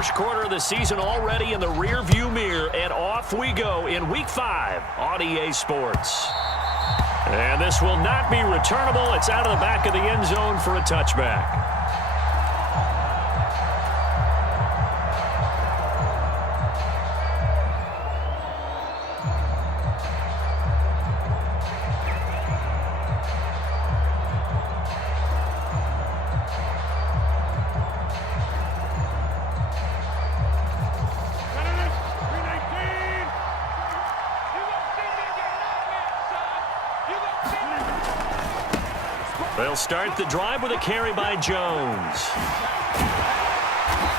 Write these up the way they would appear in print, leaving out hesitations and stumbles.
first quarter of the season already in the rearview mirror, and off we go in Week 5 on EA Sports. And this will not be returnable. It's out of the back of the end zone for a touchback. They'll start the drive with a carry by Jones.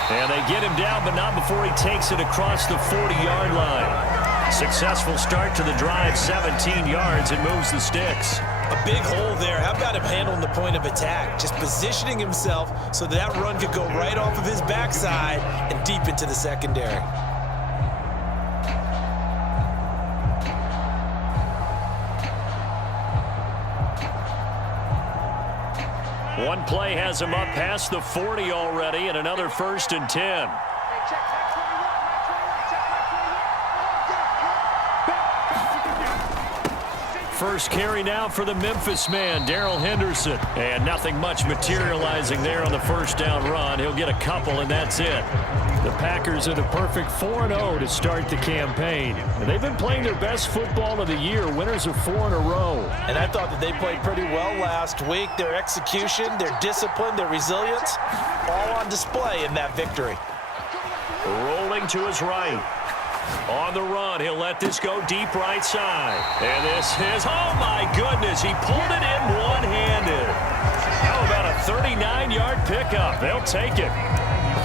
And they get him down, but not before he takes it across the 40-yard line. Successful start to the drive, 17 yards, and moves the sticks. A big hole there. How about him handling the point of attack? Just positioning himself so that run could go right off of his backside and deep into the secondary. One play has him up past the 40 already, and another 1st and 10. First carry now for the Memphis man, Darrell Henderson. And nothing much materializing there on the first down run. He'll get a couple, and that's it. The Packers are the perfect 4-0 to start the campaign. And they've been playing their best football of the year, winners of 4 in a row. And I thought that they played pretty well last week. Their execution, their discipline, their resilience, all on display in that victory. Rolling to his right. On the run, he'll let this go deep right side. And this is, oh my goodness, he pulled it in one-handed. How about a 39-yard pickup? They'll take it.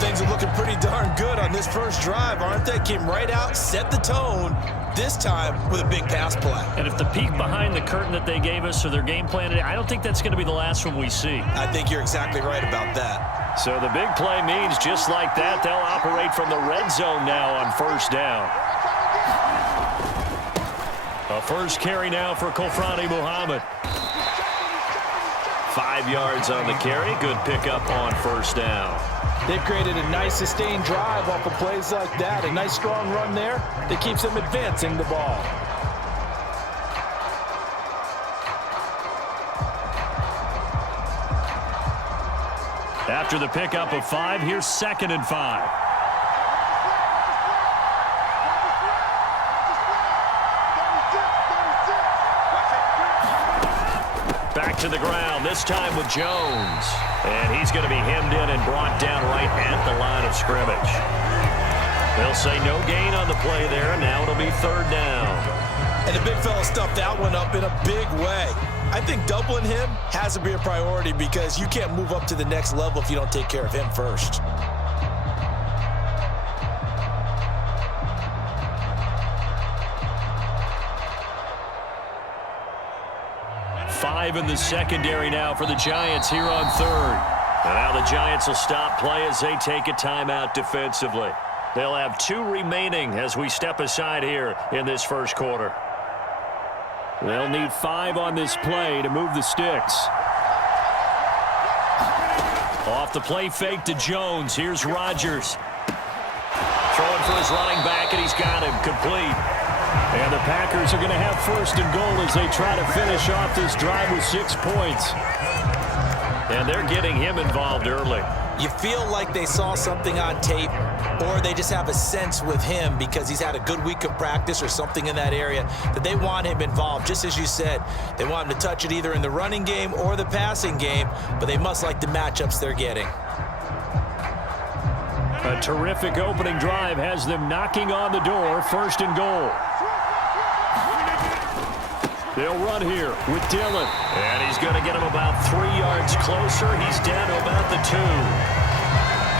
Things are looking pretty darn good on this first drive, aren't they? Came right out, set the tone, this time with a big pass play. And if the peek behind the curtain that they gave us or their game plan today, I don't think that's going to be the last one we see. I think you're exactly right about that. So the big play means just like that, they'll operate from the red zone now on first down. A first carry now for Kofrani Muhammad. 5 yards on the carry. Good pickup on first down. They've created a nice sustained drive off of plays like that. A nice strong run there that keeps them advancing the ball. After the pickup of 5, here's 2nd and 5. Back to the ground, this time with Jones. And he's going to be hemmed in and brought down right at the line of scrimmage. They'll say no gain on the play there, and now it'll be 3rd down. And the big fella stuffed that one up in a big way. I think doubling him has to be a priority because you can't move up to the next level if you don't take care of him first. Five in the secondary now for the Giants here on 3rd. And now the Giants will stop play as they take a timeout defensively. They'll have 2 remaining as we step aside here in this first quarter. They'll need 5 on this play to move the sticks. Off the play fake to Jones. Here's Rodgers. Throwing for his running back, and he's got him complete. And the Packers are going to have 1st and goal as they try to finish off this drive with 6 points. And they're getting him involved early. You feel like they saw something on tape, or they just have a sense with him because he's had a good week of practice or something in that area that they want him involved. Just as you said, they want him to touch it either in the running game or the passing game, but they must like the matchups they're getting. A terrific opening drive has them knocking on the door. 1st and goal. They'll run here with Dillon. And he's going to get him about 3 yards closer. He's down to about the 2.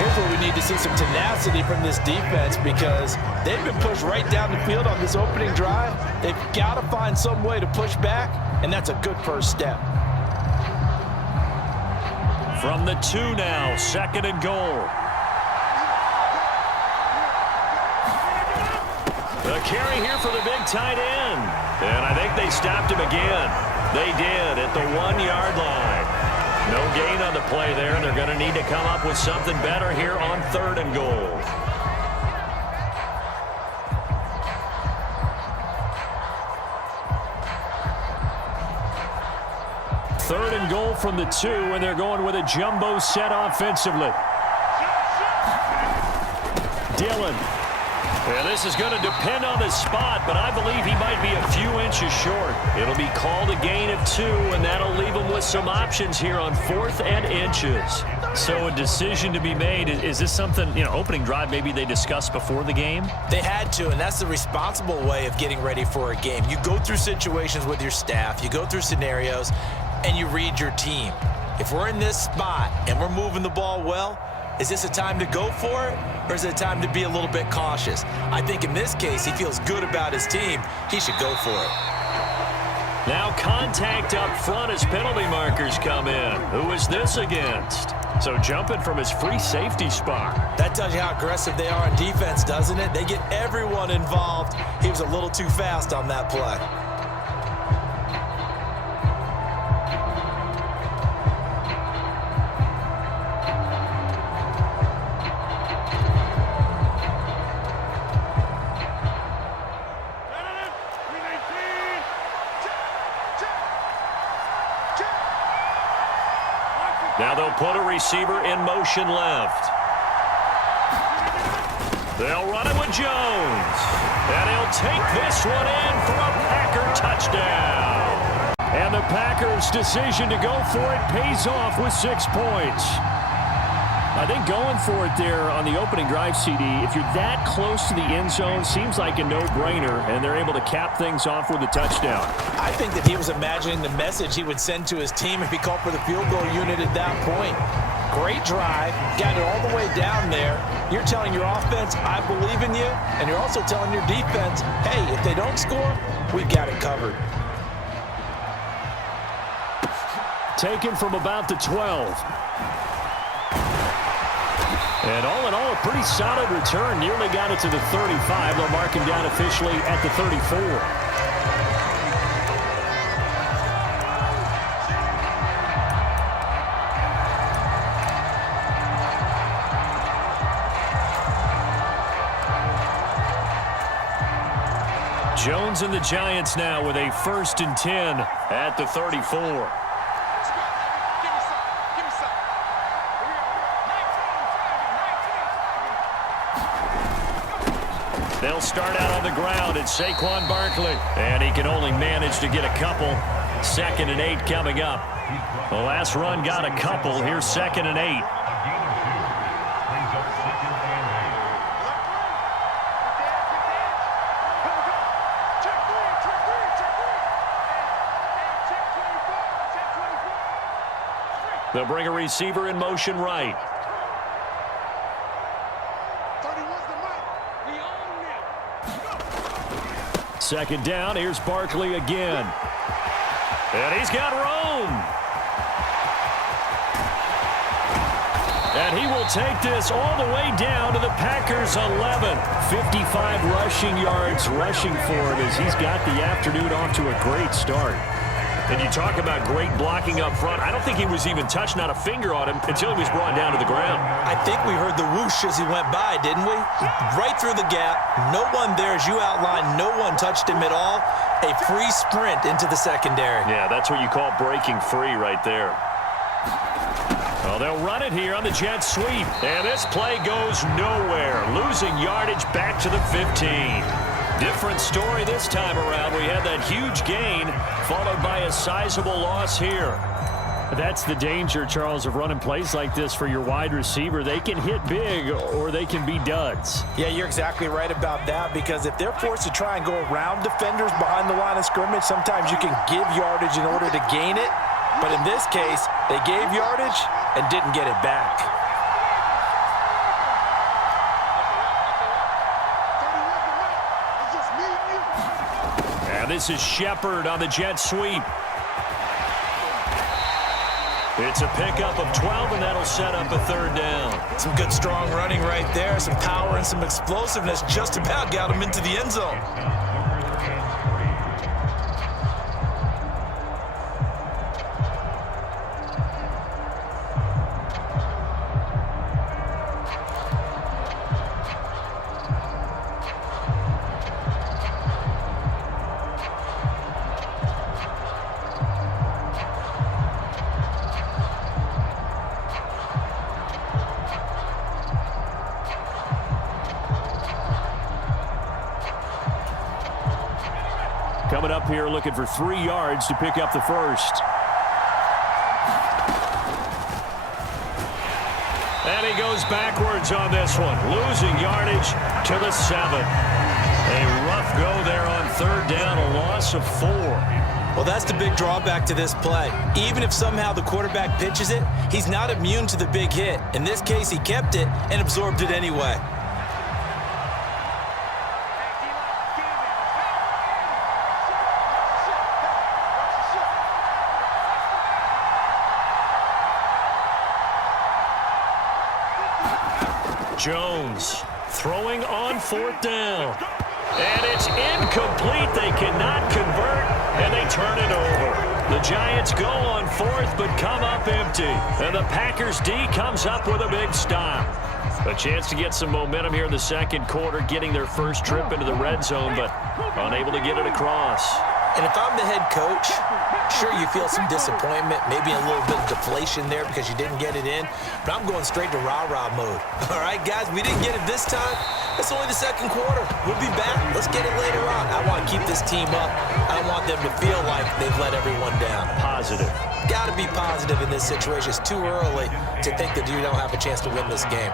Here's where we need to see some tenacity from this defense because they've been pushed right down the field on this opening drive. They've got to find some way to push back, and that's a good first step. From the 2 now, 2nd and goal. The carry here for the big tight end. And I think they stopped him again. They did at the 1-yard line. No gain on the play there, and they're going to need to come up with something better here on 3rd and goal. Third and goal from the 2, and they're going with a jumbo set offensively. Dillon. And this is going to depend on the spot, but I believe he might be a few inches short. It'll be called a gain of 2, and that'll leave him with some options here on 4th and inches. So a decision to be made. Is this something, opening drive maybe they discussed before the game? They had to, and that's the responsible way of getting ready for a game. You go through situations with your staff. You go through scenarios, and you read your team. If we're in this spot and we're moving the ball well, is this a time to go for it, or is it a time to be a little bit cautious? I think in this case, he feels good about his team. He should go for it. Now contact up front as penalty markers come in. Who is this against? So jumping from his free safety spot. That tells you how aggressive they are on defense, doesn't it? They get everyone involved. He was a little too fast on that play. Now they'll put a receiver in motion left. They'll run it with Jones. And he'll take this one in for a Packer touchdown. And the Packers' decision to go for it pays off with 6 points. I think going for it there on the opening drive, CD, if you're that close to the end zone, seems like a no-brainer, and they're able to cap things off with a touchdown. I think that he was imagining the message he would send to his team if he called for the field goal unit at that point. Great drive, got it all the way down there. You're telling your offense, I believe in you, and you're also telling your defense, hey, if they don't score, we've got it covered. Taken from about the 12. And all in all, a pretty solid return. Nearly got it to the 35. They'll mark him down officially at the 34. Jones and the Giants now with a 1st and 10 at the 34. They'll start out on the ground. It's Saquon Barkley. And he can only manage to get a couple. 2nd and 8 coming up. The last run got a couple. Here's 2nd and 8. They'll bring a receiver in motion right. Second down, here's Barkley again. And he's got room. And he will take this all the way down to the Packers' 11. 55 rushing yards rushing for him as he's got the afternoon off to a great start. And you talk about great blocking up front. I don't think he was even touched, not a finger on him, until he was brought down to the ground. I think we heard the whoosh as he went by, didn't we? Right through the gap. No one there, as you outlined. No one touched him at all. A free sprint into the secondary. Yeah, that's what you call breaking free right there. Well, they'll run it here on the jet sweep. And this play goes nowhere. Losing yardage back to the 15. Different story this time around. We had that huge gain followed by a sizable loss here. That's the danger, Charles, of running plays like this for your wide receiver. They can hit big or they can be duds. Yeah, you're exactly right about that, because if they're forced to try and go around defenders behind the line of scrimmage, sometimes you can give yardage in order to gain it. But in this case, they gave yardage and didn't get it back. This is Shepard on the jet sweep. It's a pickup of 12, and that'll set up a 3rd down. Some good, strong running right there. Some power and some explosiveness just about got him into the end zone. coming up here looking for 3 yards to pick up the first. And he goes backwards on this one, losing yardage to the 7. A rough go there on 3rd down, a loss of 4. Well, that's the big drawback to this play. Even if somehow the quarterback pitches it, he's not immune to the big hit. In this case, he kept it and absorbed it anyway. Jones throwing on 4th down. And it's incomplete. They cannot convert, and they turn it over. The Giants go on 4th, but come up empty. And the Packers D comes up with a big stop. A chance to get some momentum here in the 2nd quarter, getting their first trip into the red zone, but unable to get it across. And if I'm the head coach, sure, you feel some disappointment, maybe a little bit of deflation there because you didn't get it in, but I'm going straight to rah-rah mode. All right, guys, we didn't get it this time. It's only the 2nd quarter. We'll be back. Let's get it later on. I want to keep this team up. I don't want them to feel like they've let everyone down. Positive. Got to be positive in this situation. It's too early to think that you don't have a chance to win this game.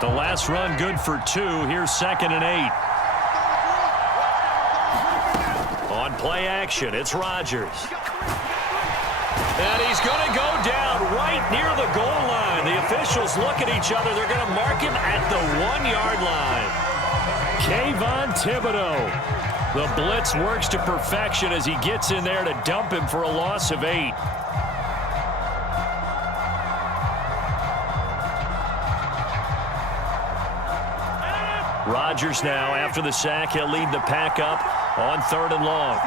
The last run good for 2. Here's 2nd and 8. On play action, it's Rodgers. And he's going to go down right near the goal line. The officials look at each other. They're going to mark him at the 1-yard line. Kayvon Thibodeau. The blitz works to perfection as he gets in there to dump him for a loss of 8. Rodgers now, after the sack, he'll lead the pack up on 3rd and long.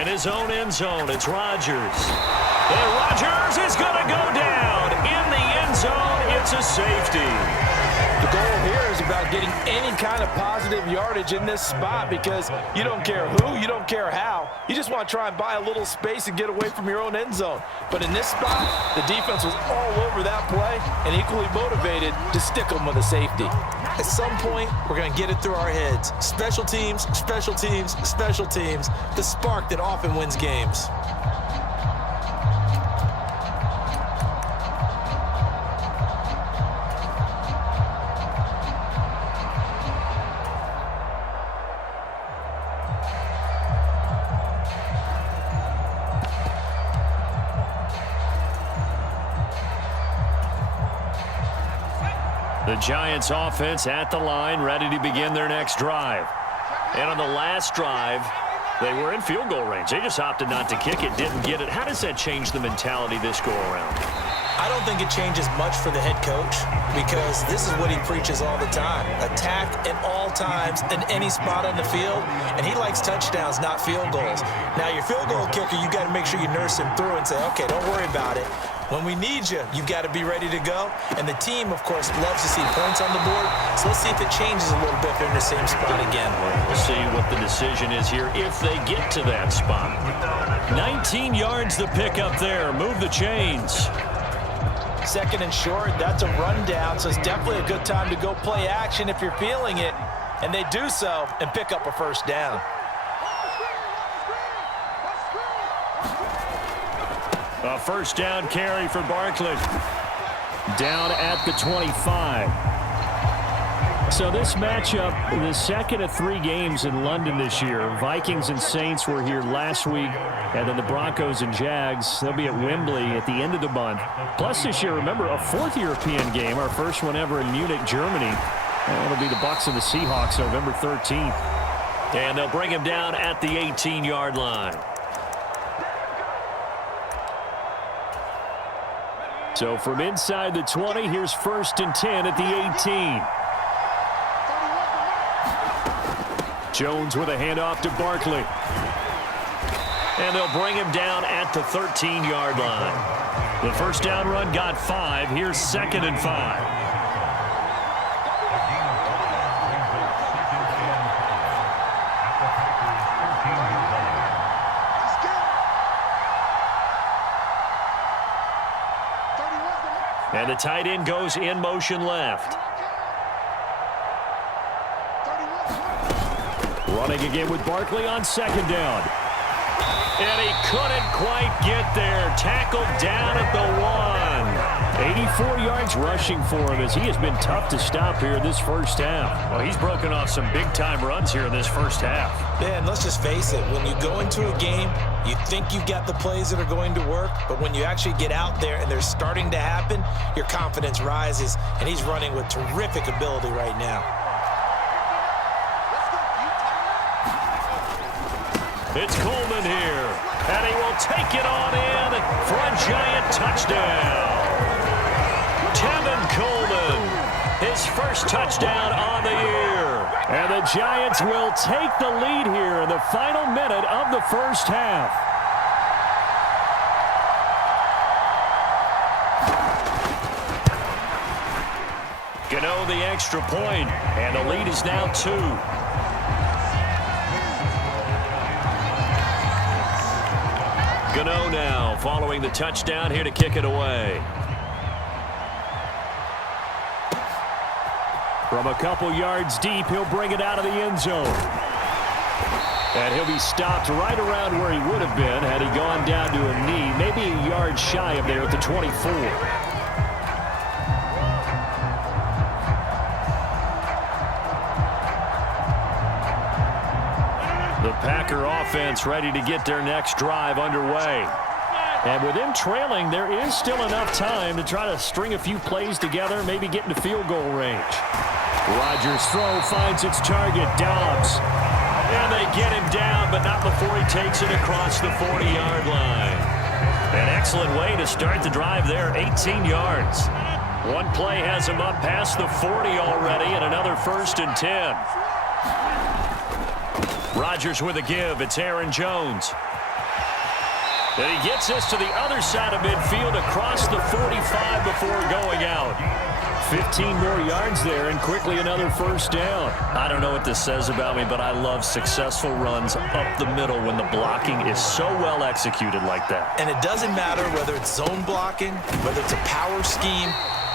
In his own end zone, it's Rodgers. And Rodgers is going to go down. In the end zone, it's a safety. The goal here is about getting any kind of positive yardage in this spot because you don't care who, you don't care how. You just want to try and buy a little space and get away from your own end zone. But in this spot, the defense was all over that play and equally motivated to stick them with a safety. At some point, we're going to get it through our heads. Special teams, special teams, special teams. The spark that often wins games. The Giants offense at the line, ready to begin their next drive. And on the last drive, they were in field goal range. They just opted not to kick it, didn't get it. How does that change the mentality this go-around? I don't think it changes much for the head coach because this is what he preaches all the time. Attack at all times in any spot on the field, and he likes touchdowns, not field goals. Now, your field goal kicker, you got to make sure you nurse him through and say, okay, don't worry about it. When we need you, you've got to be ready to go. And the team, of course, loves to see points on the board. So let's see if it changes a little bit if they're in the same spot again. We'll see what the decision is here if they get to that spot. 19 yards to pick up there. Move the chains. 2nd and short, that's a rundown, so it's definitely a good time to go play action if you're feeling it. And they do so and pick up a 1st down. A 1st down carry for Barkley. Down at the 25. So this matchup, the 2nd of 3 games in London this year. Vikings and Saints were here last week, and then the Broncos and Jags, they'll be at Wembley at the end of the month. Plus this year, remember, a 4th European game, our first one ever in Munich, Germany. And it'll be the Bucs and the Seahawks November 13th. And they'll bring him down at the 18-yard line. So from inside the 20, here's 1st and 10 at the 18. Jones with a handoff to Barkley. And they'll bring him down at the 13-yard line. The 1st down run got 5. Here's 2nd and 5. And the tight end goes in motion left. Running again with Barkley on second down. And he couldn't quite get there. Tackled down at the 1. 84 yards rushing for him as he has been tough to stop here this first half. Well, he's broken off some big-time runs here in this first half. Yeah, and let's just face it. When you go into a game, you think you've got the plays that are going to work, but when you actually get out there and they're starting to happen, your confidence rises, and he's running with terrific ability right now. It's Coleman here, and he will take it on in for a Giant touchdown. Tevin Coleman, his first touchdown on the year. And the Giants will take the lead here in the final minute of the first half. Gano the extra point, and the lead is now 2. Gano now following the touchdown here to kick it away. From a couple yards deep, he'll bring it out of the end zone. And he'll be stopped right around where he would have been had he gone down to a knee, maybe a yard shy of there at the 24. The Packer offense ready to get their next drive underway. And with them trailing, there is still enough time to try to string a few plays together, maybe get into field goal range. Rodgers' throw finds its target, Dobbs. And they get him down, but not before he takes it across the 40-yard line. An excellent way to start the drive there, 18 yards. One play has him up past the 40 already, and another 1st and 10. Rodgers with a give. It's Aaron Jones. And he gets us to the other side of midfield across the 45 before going out. 15 more yards there and quickly another 1st down. I don't know what this says about me, but I love successful runs up the middle when the blocking is so well executed like that. And it doesn't matter whether it's zone blocking, whether it's a power scheme.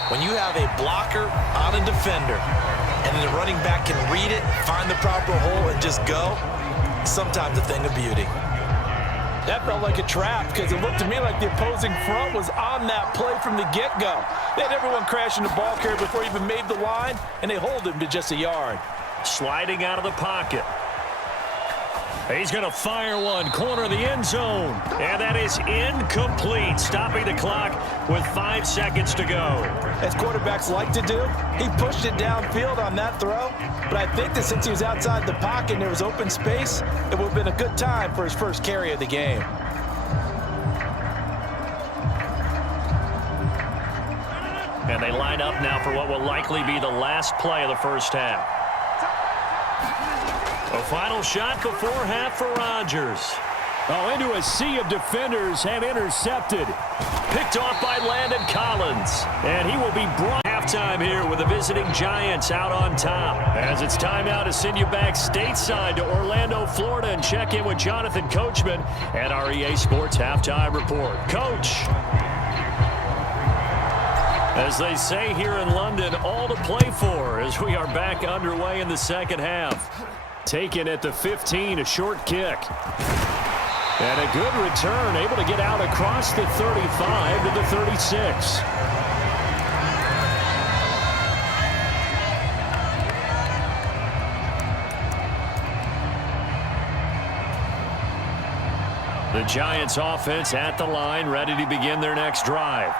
When you have a blocker on a defender and then the running back can read it, find the proper hole, and just go, sometimes a thing of beauty. That felt like a trap because it looked to me like the opposing front was on that play from the get-go. They had everyone crashing the ball carrier before he even made the line, and they hold him to just a yard. Sliding out of the pocket. He's going to fire one, corner of the end zone. And that is incomplete, stopping the clock with 5 seconds to go. As quarterbacks like to do, he pushed it downfield on that throw. But I think that since he was outside the pocket and there was open space, it would have been a good time for his first carry of the game. And they line up now for what will likely be the last play of the first half. A final shot before half for Rodgers. Oh, into a sea of defenders and intercepted. Picked off by Landon Collins. And he will be brought halftime here with the visiting Giants out on top. As it's time now to send you back stateside to Orlando, Florida, and check in with Jonathan Coachman at our EA Sports Halftime Report. Coach. As they say here in London, all to play for as we are back underway in the second half. Taken at the 15, a short kick. And a good return, able to get out across the 35 to the 36. The Giants offense at the line, ready to begin their next drive.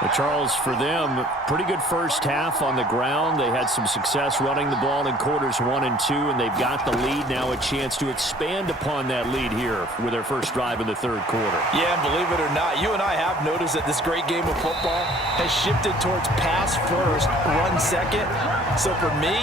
But Charles, for them, pretty good first half on the ground. They had some success running the ball in quarters 1 and 2, and they've got the lead now, a chance to expand upon that lead here with their first drive in the 3rd quarter. Yeah, believe it or not, you and I have noticed that this great game of football has shifted towards pass first, run second. So for me,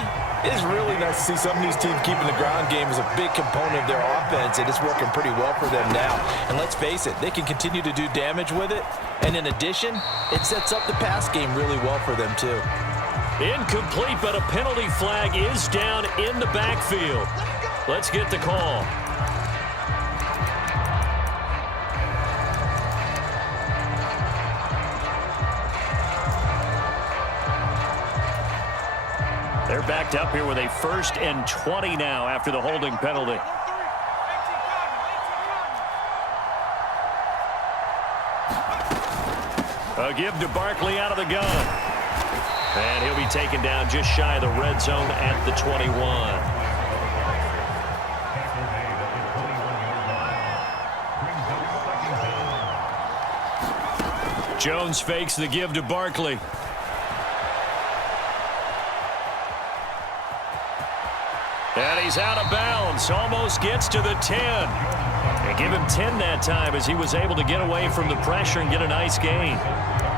it is really nice to see some of these teams keeping the ground game as a big component of their offense, and it's working pretty well for them now. And let's face it, they can continue to do damage with it. And in addition, it sets up the pass game really well for them too. Incomplete, but a penalty flag is down in the backfield. Let's get the call. They're backed up here with a 1st and 20 now after the holding penalty. A give to Barkley out of the gun. And he'll be taken down just shy of the red zone at the 21. Jones fakes the give to Barkley. And he's out of bounds. Almost gets to the 10. And give him 10 that time as he was able to get away from the pressure and get a nice gain.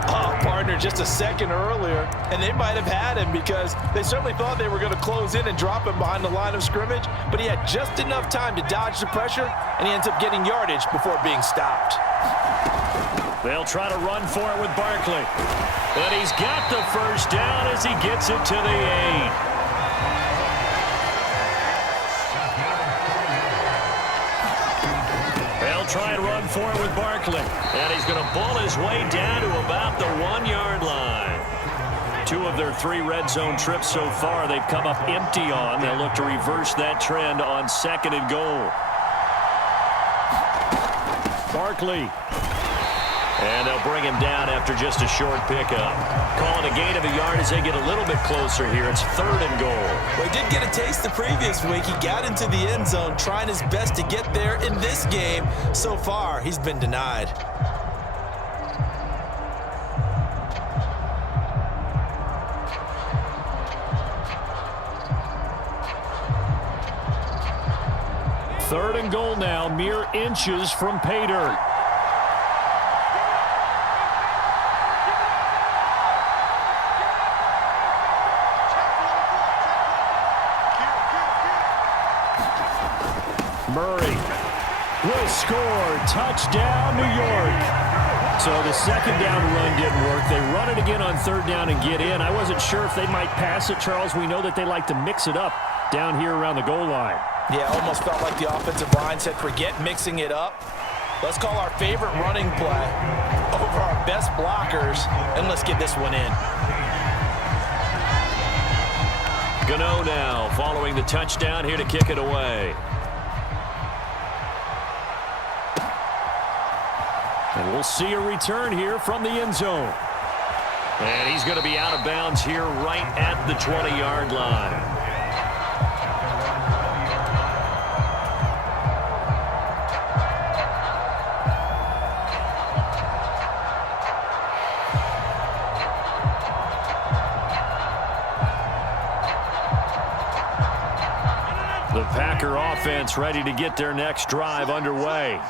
Oh, partner, just a second earlier, and they might have had him because they certainly thought they were going to close in and drop him behind the line of scrimmage, but he had just enough time to dodge the pressure, and he ends up getting yardage before being stopped. They'll try to run for it with Barkley. But he's got the first down as he gets it to the 8. Try and run for it with Barkley. And he's going to ball his way down to about the 1-yard line. 2 of their 3 red zone trips so far they've come up empty on. They'll look to reverse that trend on 2nd and goal. Barkley. And they'll bring him down after just a short pickup. Calling a gain of a yard as they get a little bit closer here. It's 3rd and goal. Well, he did get a taste the previous week. He got into the end zone trying his best to get there in this game. So far, he's been denied. Third and goal now, mere inches from pay dirt. Murray will score. Touchdown, New York. So the second down run didn't work. They run it again on 3rd down and get in. I wasn't sure if they might pass it, Charles. We know that they like to mix it up down here around the goal line. Yeah, almost felt like the offensive line said, forget mixing it up. Let's call our favorite running play over our best blockers, and let's get this one in. Gano now following the touchdown here to kick it away. And we'll see a return here from the end zone. And he's going to be out of bounds here right at the 20-yard line. The Packer offense ready to get their next drive underway.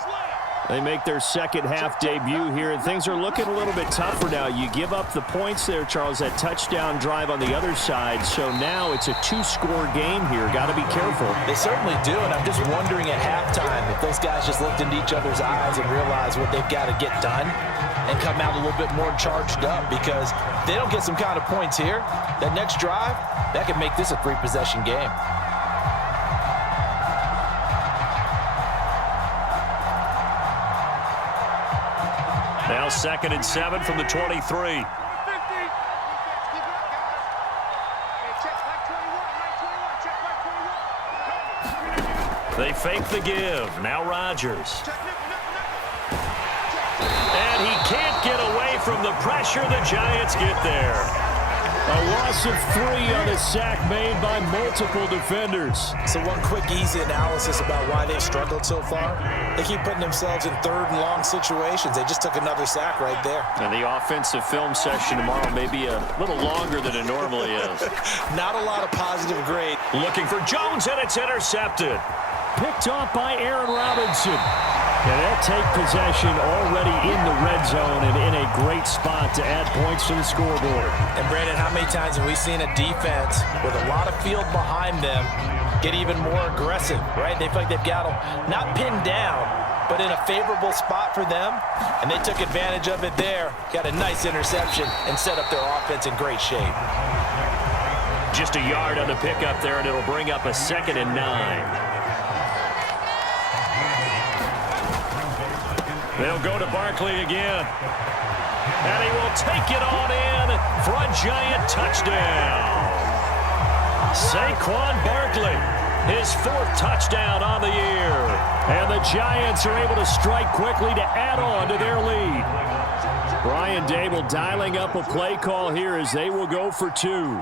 They make their second half debut here, and things are looking a little bit tougher now. You give up the points there, Charles, that touchdown drive on the other side. So now it's a 2-score game here. Got to be careful. They certainly do, and I'm just wondering at halftime if those guys just looked into each other's eyes and realized what they've got to get done and come out a little bit more charged up, because if they don't get some kind of points here, that next drive, that could make this a 3-possession game. Now 2nd and 7 from the 23. They fake the give. Now Rodgers. And he can't get away from the pressure. The Giants get there. A loss of 3 on a sack made by multiple defenders. So one quick, easy analysis about why they've struggled so far. They keep putting themselves in 3rd and long situations. They just took another sack right there. And the offensive film session tomorrow may be a little longer than it normally is. Not a lot of positive grade. Looking for Jones, and it's intercepted. Picked off by Aaron Robinson. And they'll take possession already in the red zone and in a great spot to add points to the scoreboard. And Brandon, how many times have we seen a defense with a lot of field behind them get even more aggressive, right? They feel like they've got them not pinned down, but in a favorable spot for them, and they took advantage of it there. Got a nice interception and set up their offense in great shape. Just a yard on the pickup there, and it'll bring up a 2nd and 9. They'll go to Barkley again. And he will take it on in for a Giant touchdown. Saquon Barkley, his 4th touchdown on the year. And the Giants are able to strike quickly to add on to their lead. Brian Dable dialing up a play call here as they will go for 2.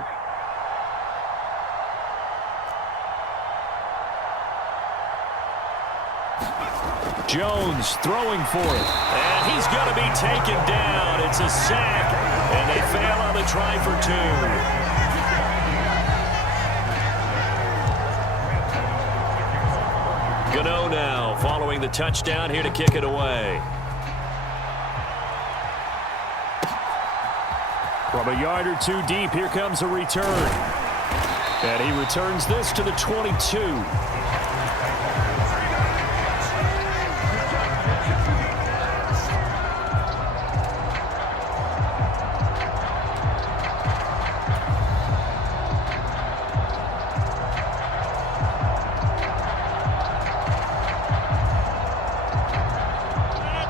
Jones throwing for it. And he's going to be taken down. It's a sack, and they fail on the try for 2. Gano now following the touchdown here to kick it away. From a yard or 2 deep, here comes a return. And he returns this to the 22.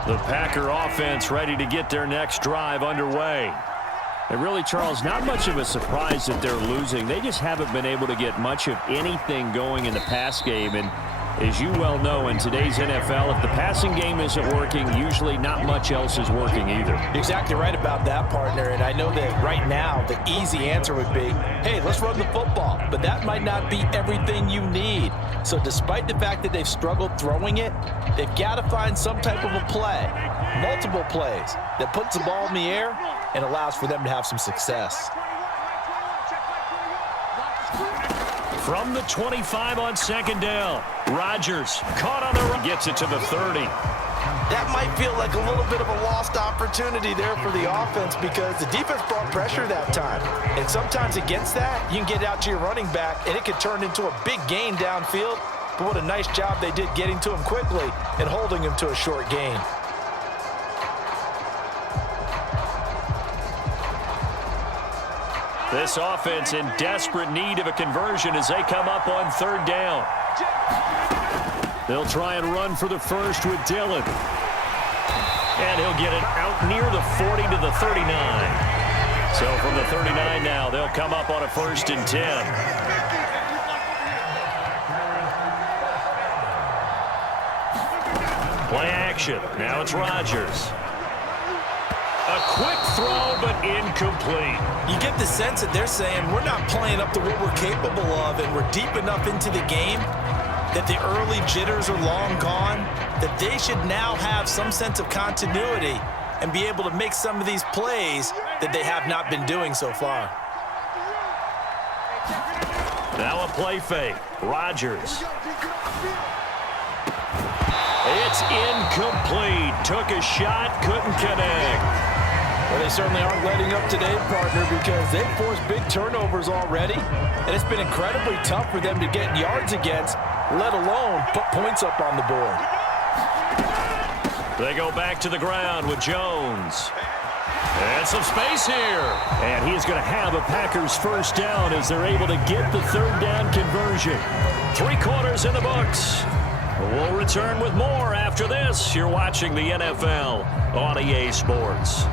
The Packer offense ready to get their next drive underway. And really, Charles, not much of a surprise that they're losing. They just haven't been able to get much of anything going in the pass game. And as you well know, in today's NFL, if the passing game isn't working, usually not much else is working either. You're exactly right about that, partner. And I know that right now the easy answer would be, hey, let's run the football. But that might not be everything you need. So despite the fact that they've struggled throwing it, they've got to find some type of a play, multiple plays, that puts the ball in the air and allows for them to have some success. From the 25 on 2nd down, Rodgers caught on the run, gets it to the 30. That might feel like a little bit of a lost opportunity there for the offense because the defense brought pressure that time. And sometimes against that, you can get out to your running back and it could turn into a big gain downfield. But what a nice job they did getting to him quickly and holding him to a short gain. This offense in desperate need of a conversion as they come up on 3rd down. They'll try and run for the first with Dillon. And he'll get it out near the 40 to the 39. So from the 39 now, they'll come up on a 1st and 10. Play action. Now it's Rodgers. A quick throw, but incomplete. You get the sense that they're saying we're not playing up to what we're capable of, and we're deep enough into the game that the early jitters are long gone, that they should now have some sense of continuity and be able to make some of these plays that they have not been doing so far. Now a play fake. Rodgers. It's incomplete. Took a shot, couldn't connect. Well, they certainly aren't letting up today, partner, because they've forced big turnovers already, and it's been incredibly tough for them to get yards against, let alone put points up on the board. They go back to the ground with Jones. And some space here. And he is going to have a Packers 1st down as they're able to get the 3rd down conversion. 3 quarters in the books. We'll return with more after this. You're watching the NFL on EA Sports.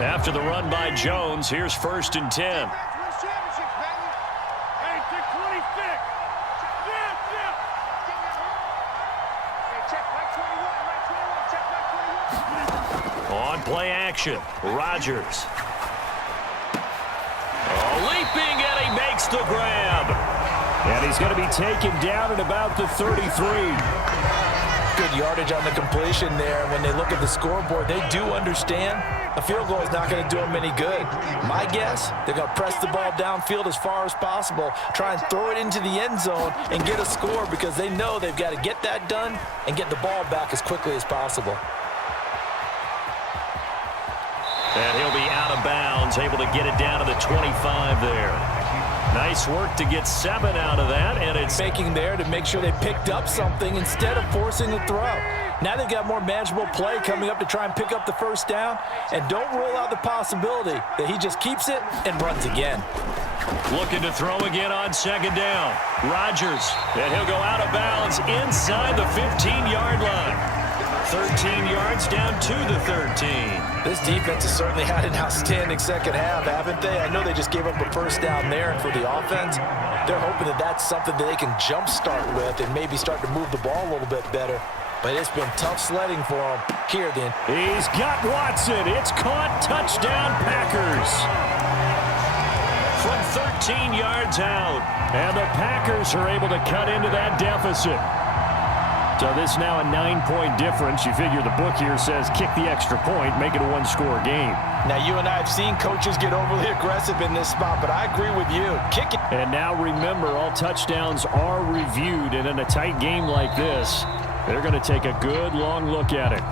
After the run by Jones, here's 1st and 10. On play action, Rodgers. Leaping, and he makes the grab. And he's going to be taken down at about the 33. Good yardage on the completion there. When they look at the scoreboard, they do understand a field goal is not going to do them any good. My guess, they're going to press the ball downfield as far as possible, try and throw it into the end zone and get a score because they know they've got to get that done and get the ball back as quickly as possible. And he'll be out of bounds, able to get it down to the 25 there. Nice work to get 7 out of that, and it's making there to make sure they picked up something instead of forcing the throw. Now they've got more manageable play coming up to try and pick up the first down. And don't rule out the possibility that he just keeps it and runs again. Looking to throw again on second down. Rodgers, and he'll go out of bounds inside the 15-yard line. 13 yards down to the 13. This defense has certainly had an outstanding second half, haven't they? I know they just gave up a first down there, and for the offense, they're hoping that that's something that they can jumpstart with and maybe start to move the ball a little bit better. But it's been tough sledding for them here then. He's got Watson. It's caught. Touchdown, Packers. From 13 yards out. And the Packers are able to cut into that deficit. So this now a 9-point difference. You figure the book here says kick the extra point, make it a one-score game. Now, you and I have seen coaches get overly aggressive in this spot, but I agree with you. Kick it. And now remember, all touchdowns are reviewed, and in a tight game like this, they're going to take a good long look at it.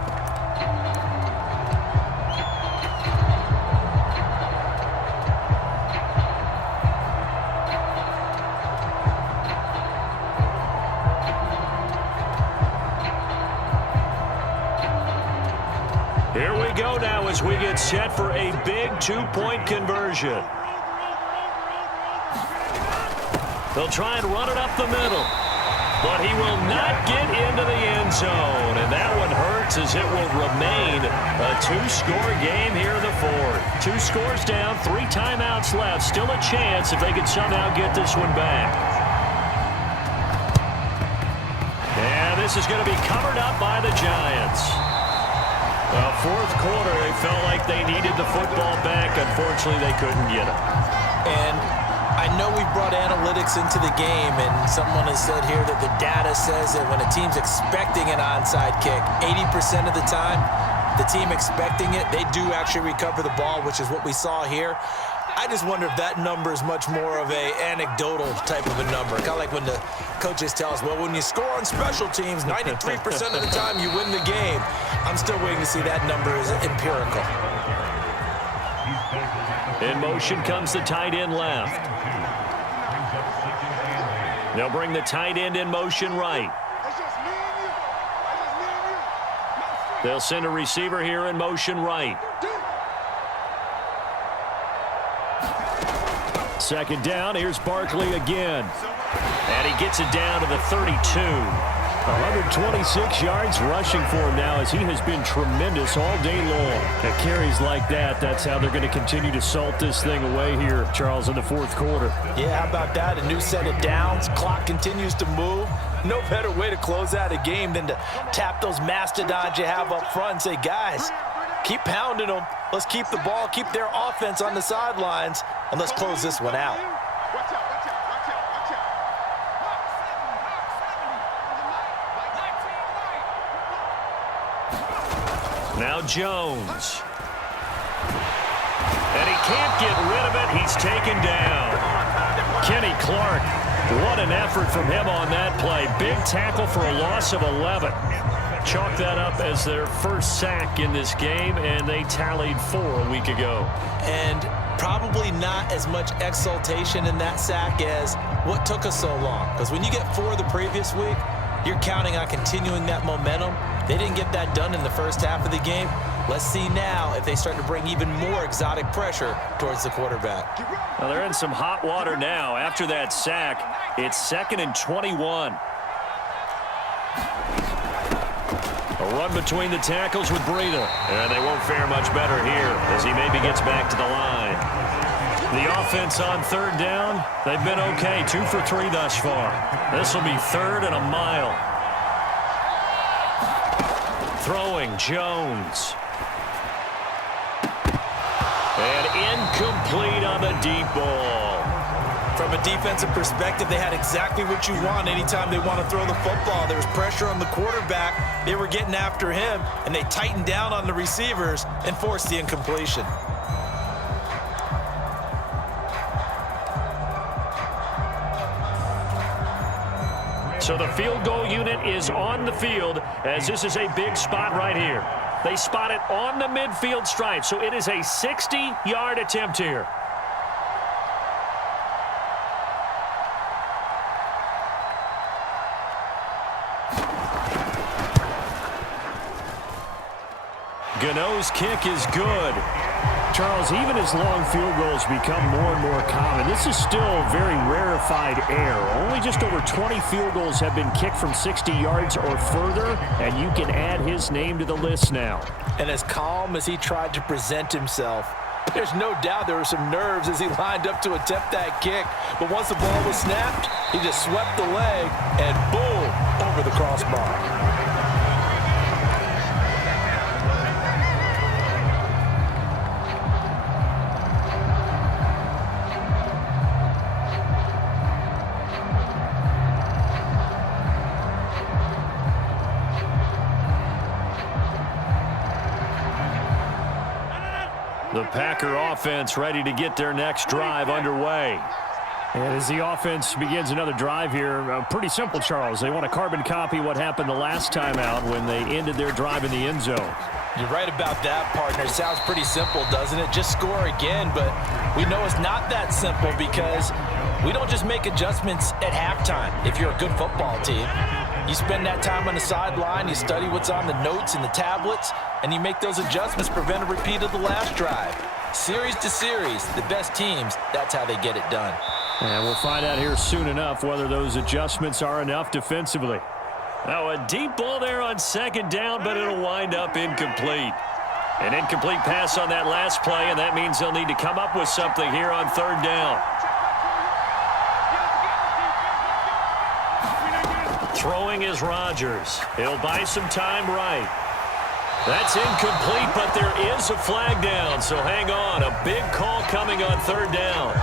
Here we go now as we get set for a big 2-point conversion. They'll try and run it up the middle, but he will not get into the end zone, and that one hurts as it will remain a 2-score game here in the fourth. 2 scores down, 3 timeouts left. Still a chance if they could somehow get this one back. And this is going to be covered up by the Giants. Well, fourth quarter, they felt like they needed the football back. Unfortunately, they couldn't get it. And I know we brought analytics into the game, and someone has said here that the data says that when a team's expecting an onside kick, 80% of the time, the team expecting it, they do actually recover the ball, which is what we saw here. I just wonder if that number is much more of a anecdotal type of a number. Kind of like when the coaches tell us, well, when you score on special teams, 93% of the time you win the game. I'm still waiting to see that number is empirical. In motion comes the tight end left. They'll bring the tight end in motion right. They'll send a receiver here in motion right. Second down, here's Barkley again. And he gets it down to the 32. 126 yards rushing for him now as he has been tremendous all day long. At carries like that, that's how they're going to continue to salt this thing away here, Charles, in the fourth quarter. Yeah, how about that? A new set of downs. Clock continues to move. No better way to close out a game than to tap those mastodons you have up front and say, guys, keep pounding them. Let's keep the ball, keep their offense on the sidelines, and let's close this one out. Now Jones. And he can't get rid of it. He's taken down. Kenny Clark, what an effort from him on that play. Big tackle for a loss of 11. Chalk that up as their first sack in this game, and they tallied 4 a week ago. And probably not as much exultation in that sack as what took us so long. Because when you get 4 the previous week, you're counting on continuing that momentum. They didn't get that done in the first half of the game. Let's see now if they start to bring even more exotic pressure towards the quarterback. Well, they're in some hot water now. After that sack, it's 2nd and 21. A run between the tackles with Breida. And they won't fare much better here as he maybe gets back to the line. The offense on third down, they've been okay. 2 for 3 thus far. This will be 3rd and a mile. Throwing Jones. And incomplete on the deep ball. From a defensive perspective, they had exactly what you want anytime they want to throw the football. There was pressure on the quarterback. They were getting after him, and they tightened down on the receivers and forced the incompletion. So the field goal unit is on the field as this is a big spot right here. They spot it on the midfield stripe, so it is a 60-yard attempt here. Gano's kick is good. Charles, even as long field goals become more and more common, this is still very rarefied air. Only just over 20 field goals have been kicked from 60 yards or further, and you can add his name to the list now. And as calm as he tried to present himself, there's no doubt there were some nerves as he lined up to attempt that kick. But once the ball was snapped, he just swept the leg and boom, over the crossbar. The Packer offense ready to get their next drive underway. And as the offense begins another drive here, pretty simple, Charles. They want to carbon copy what happened the last time out when they ended their drive in the end zone. You're right about that, partner. It sounds pretty simple, doesn't it? Just score again, but we know it's not that simple because we don't just make adjustments at halftime if you're a good football team. You spend that time on the sideline, you study what's on the notes and the tablets, and you make those adjustments, prevent a repeat of the last drive. Series to series, the best teams, that's how they get it done. And we'll find out here soon enough whether those adjustments are enough defensively. Now a deep ball there on second down, but it'll wind up incomplete. An incomplete pass on that last play, and that means they'll need to come up with something here on third down. Throwing is Rodgers. He'll buy some time right. That's incomplete, but there is a flag down, so hang on. A big call coming on third down.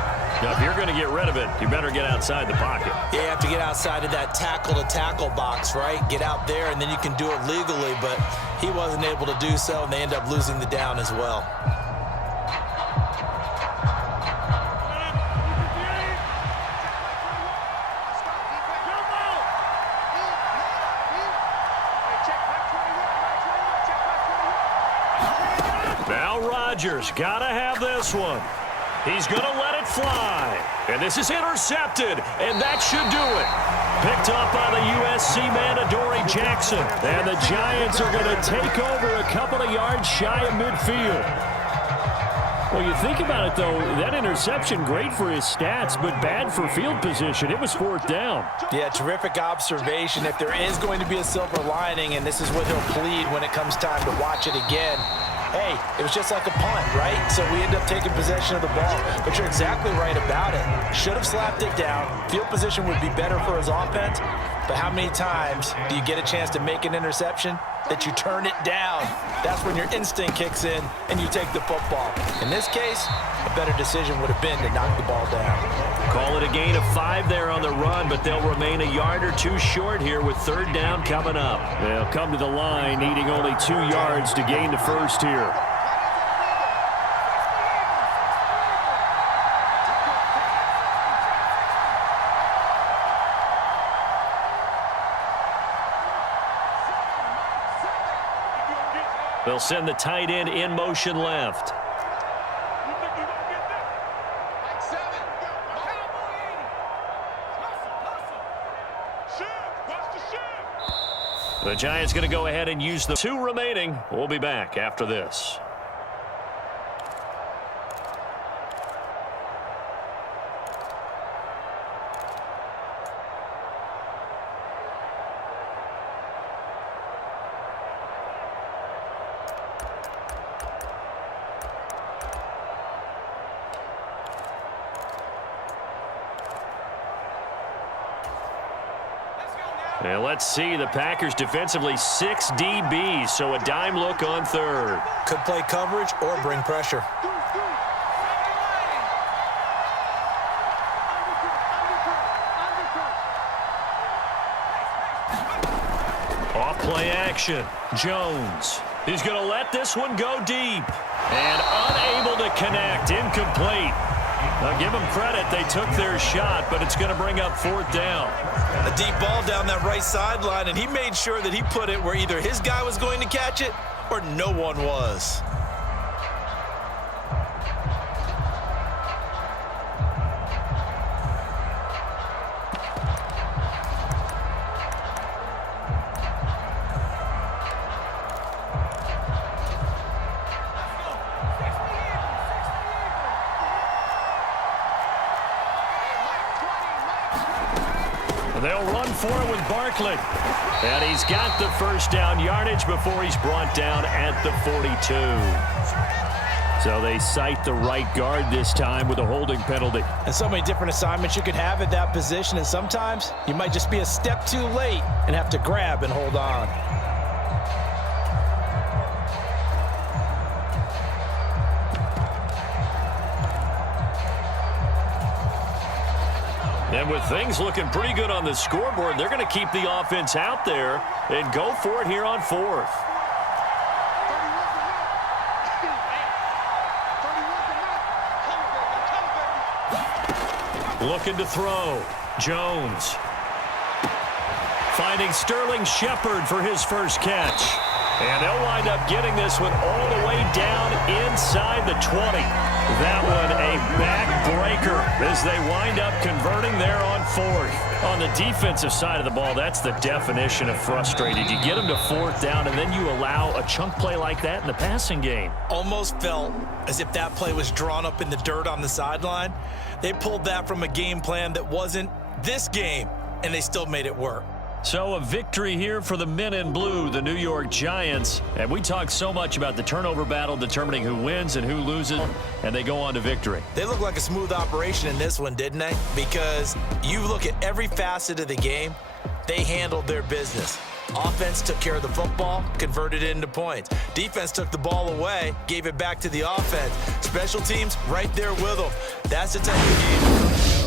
Now, if you're going to get rid of it, you better get outside the pocket. Yeah, you have to get outside of that tackle-to-tackle box, right? Get out there, and then you can do it legally, but he wasn't able to do so, and they end up losing the down as well. Now Rodgers got to have this one. He's going to let it fly. And this is intercepted, and that should do it. Picked up by the USC man, Adoree Jackson. And the Giants are going to take over a couple of yards shy of midfield. Well, you think about it, though, that interception, great for his stats, but bad for field position. It was fourth down. Yeah, terrific observation. If there is going to be a silver lining, and this is what he'll plead when it comes time to watch it again, hey, it was just like a punt, right? So we end up taking possession of the ball. But you're exactly right about it. Should have slapped it down. Field position would be better for his offense. But how many times do you get a chance to make an interception that you turn it down? That's when your instinct kicks in and you take the football. In this case, a better decision would have been to knock the ball down. Call it a gain of 5 there on the run, but they'll remain a yard or two short here with third down coming up. They'll come to the line needing only 2 yards to gain the first here. They'll send the tight end in motion left. The Giants going to go ahead and use the 2 remaining. We'll be back after this. And let's see, the Packers defensively 6 DBs, so a dime look on third. Could play coverage or bring pressure. Off play action. Jones. He's going to let this one go deep. And unable to connect. Incomplete. Now give them credit. They took their shot, but it's going to bring up fourth down. A deep ball down that right sideline, and he made sure that he put it where either his guy was going to catch it or no one was. They'll run for it with Barkley. And he's got the first down yardage before he's brought down at the 42. So they cite the right guard this time with a holding penalty. And so many different assignments you could have at that position, and sometimes you might just be a step too late and have to grab and hold on. And with things looking pretty good on the scoreboard, they're going to keep the offense out there and go for it here on fourth. Looking to throw. Jones. Finding Sterling Shepard for his first catch. And they'll wind up getting this one all the way down inside the 20. That one a backbreaker as they wind up converting there on fourth. On the defensive side of the ball, that's the definition of frustrated. You get them to fourth down, and then you allow a chunk play like that in the passing game. Almost felt as if that play was drawn up in the dirt on the sideline. They pulled that from a game plan that wasn't this game, and they still made it work. So a victory here for the men in blue, the New York Giants. And we talk so much about the turnover battle determining who wins and who loses, and they go on to victory. They look like a smooth operation in this one, didn't they? Because you look at every facet of the game, they handled their business. Offense took care of the football, converted it into points. Defense took the ball away, gave it back to the offense. Special teams right there with them. That's the type of game